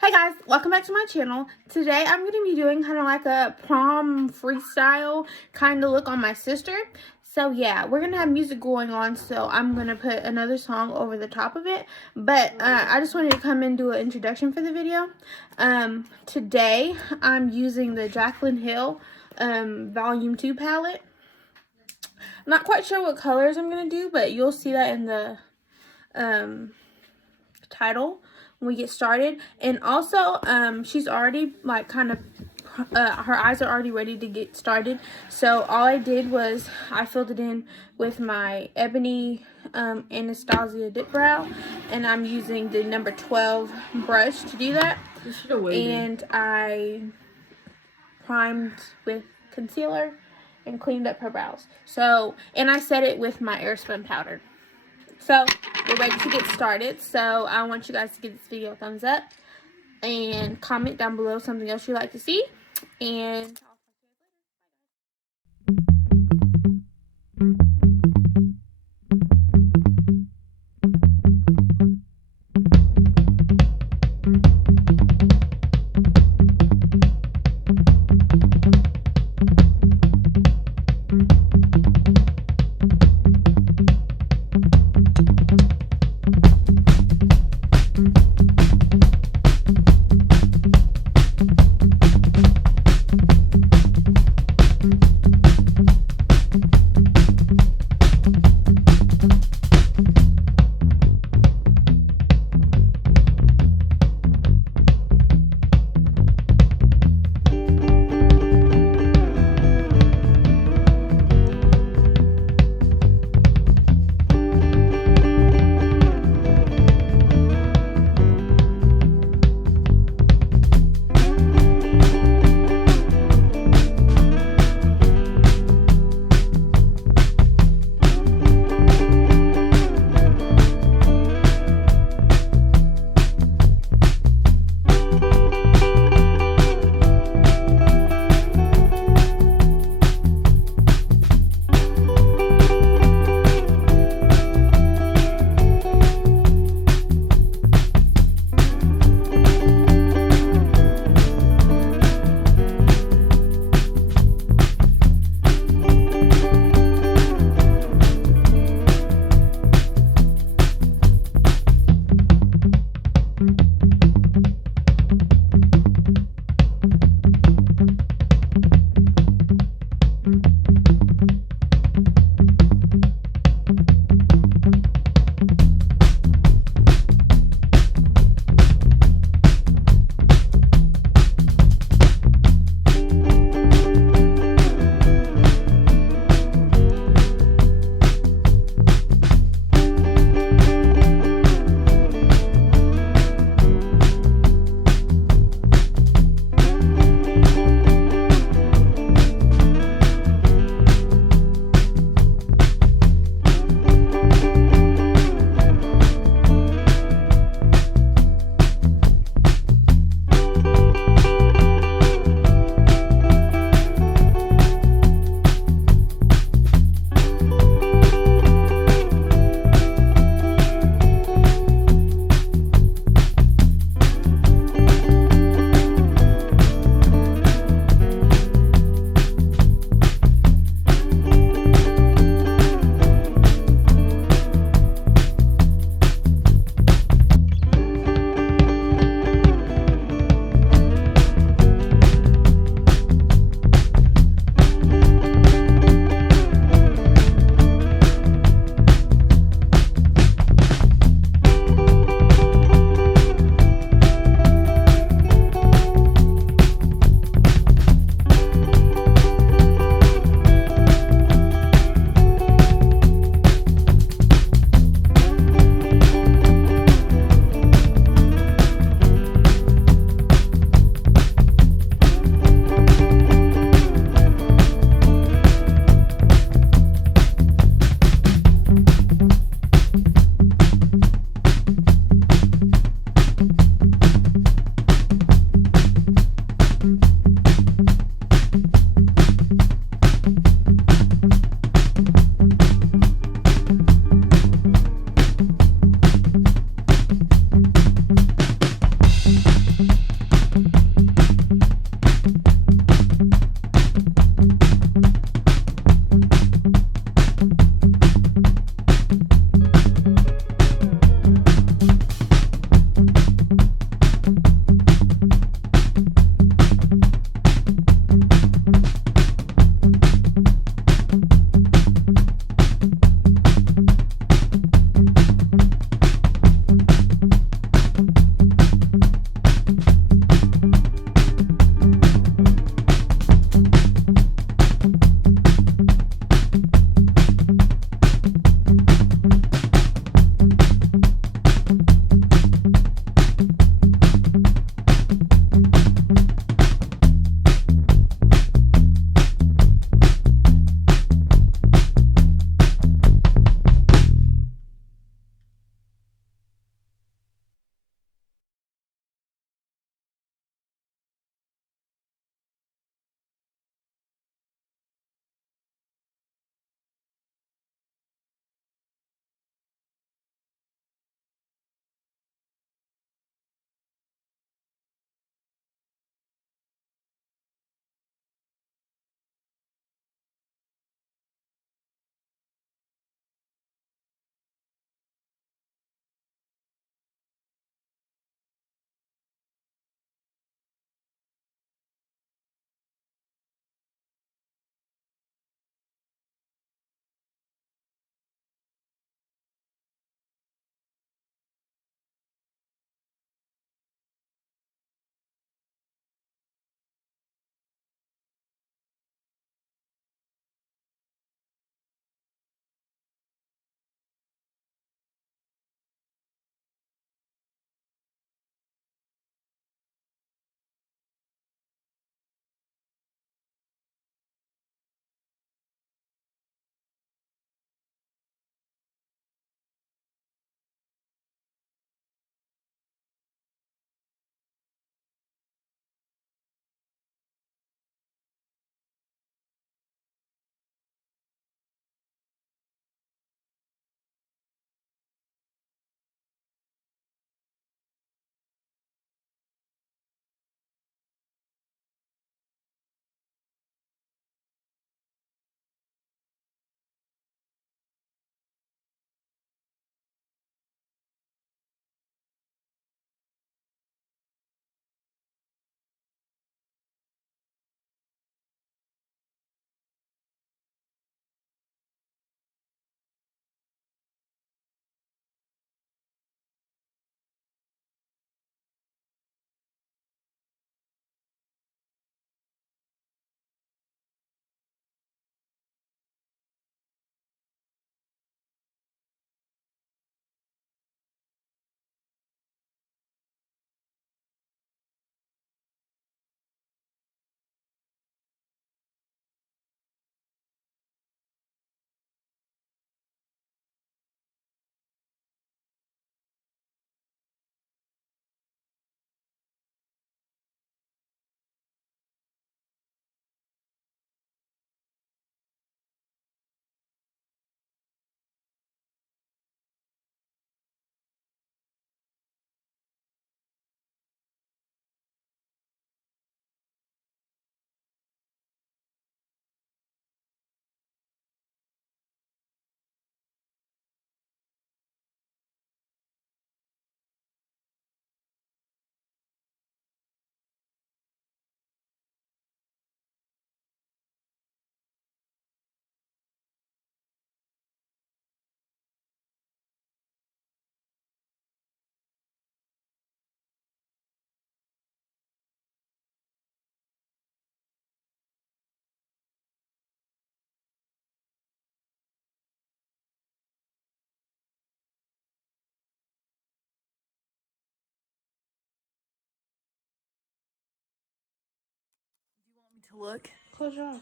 Hey guys, welcome back to my channel. Today I'm going to be doing kind of like a prom freestyle kind of look on my sister. So yeah, we're going to have music going on, so I'm going to put another song over the top of it. But I just wanted to come and do an introduction for the video. Today I'm using the Jaclyn Hill Volume 2 palette. I'm not quite sure what colors I'm going to do, but you'll see that in the title when we get started. And also she's already like kind of her eyes are already ready to get started, so all I did was I filled it in with my Ebony Anastasia dip brow, and I'm using the number 12 brush to do that. And I primed with concealer and cleaned up her brows. So, and I set it with my Airspun powder. So, we're ready to get started. So, I want you guys to give this video a thumbs up and comment down below something else you'd like to see. And look. Close your eyes.